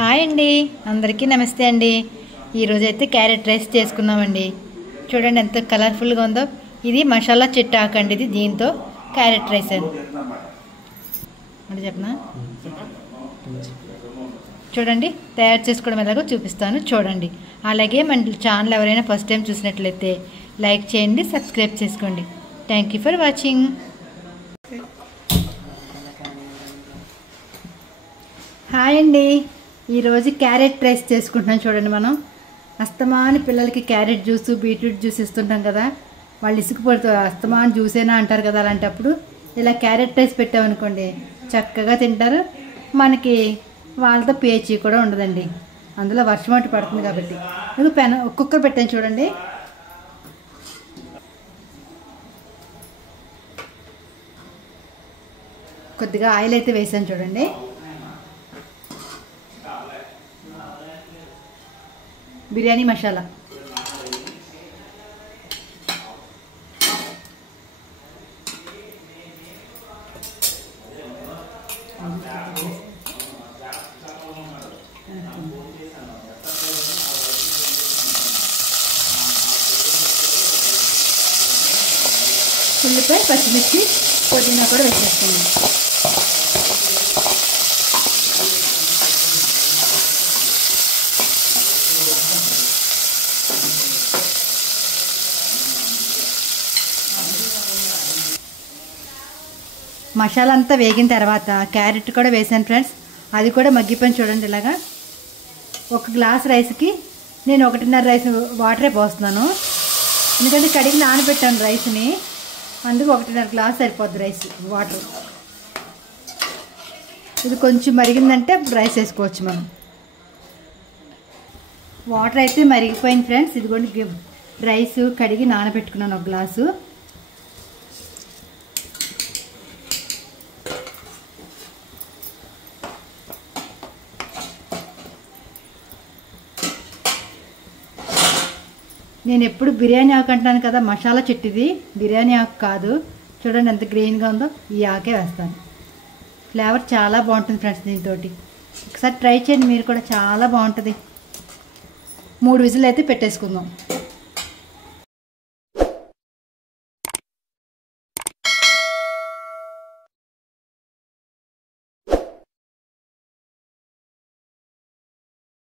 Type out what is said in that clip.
Hi అండి, అందరికీ నమస్తే అండి. ఈరోజైతే క్యారెట్ రైస్ చేసుకున్నామండి. చూడండి ఎంత కలర్ఫుల్గా ఉందో. ఇది మసాలా చెట్టాకు అండి. ఇది దీంతో క్యారెట్ రైస్ అండి. అంటే చెప్పనా, చూడండి తయారు చేసుకోవడం ఎలాగో చూపిస్తాను చూడండి. అలాగే మన ఛానల్ ఎవరైనా ఫస్ట్ టైం చూసినట్లయితే లైక్ చేయండి, సబ్స్క్రైబ్ చేసుకోండి. Thank you for watching. Hi అండి, ఈరోజు క్యారెట్ రైస్ చేసుకుంటున్నాం. చూడండి, మనం అస్తమాని పిల్లలకి క్యారెట్ జ్యూస్ బీట్రూట్ జ్యూస్ ఇస్తుంటాం కదా. వాళ్ళు ఇసుకుపడుతూ అస్తమాని జ్యూసేనా అంటారు కదా. అలాంటప్పుడు ఇలా క్యారెట్ రైస్ పెట్టామనుకోండి, చక్కగా తింటారు. మనకి వాళ్ళతో పేచీ కూడా ఉండదండి. అందులో వర్షం అటు పడుతుంది కాబట్టి. నేను కుక్కర్ పెట్టాను చూడండి. కొద్దిగా ఆయిల్ అయితే వేసాను చూడండి. బిర్యానీ మసాలా, ఉల్లిపాయ, పచ్చిమిర్చి, పుదీనా కూడా వేసేస్తున్నాం. మసాలా అంతా వేగిన తర్వాత క్యారెట్ కూడా వేసాను ఫ్రెండ్స్. అది కూడా మగ్గిపోయింది చూడండి. ఇలాగా ఒక గ్లాస్ రైస్కి నేను 1.5 రైస్ వాటరే పోస్తున్నాను. ఎందుకంటే కడిగి నానబెట్టాను రైస్ని, అందుకు 1.5 గ్లాస్ సరిపోద్ది రైస్ వాటర్. ఇది కొంచెం మరిగిందంటే రైస్ వేసుకోవచ్చు మనం. వాటర్ అయితే మరిగిపోయింది ఫ్రెండ్స్. ఇదిగోండి రైస్ కడిగి నానబెట్టుకున్నాను 1 గ్లాసు. నేను ఎప్పుడు బిర్యానీ ఆకు అంటాను కదా, మసాలా చెట్టు ఇది, బిర్యానీ ఆకు కాదు. చూడండి ఎంత గ్రీన్గా ఉందో. ఈ ఆకే వేస్తాను. ఫ్లేవర్ చాలా బాగుంటుంది ఫ్రెండ్స్ దీంతో. ఒకసారి ట్రై చేయండి మీరు కూడా, చాలా బాగుంటుంది. 3 విజిల్ అయితే పెట్టేసుకుందాం.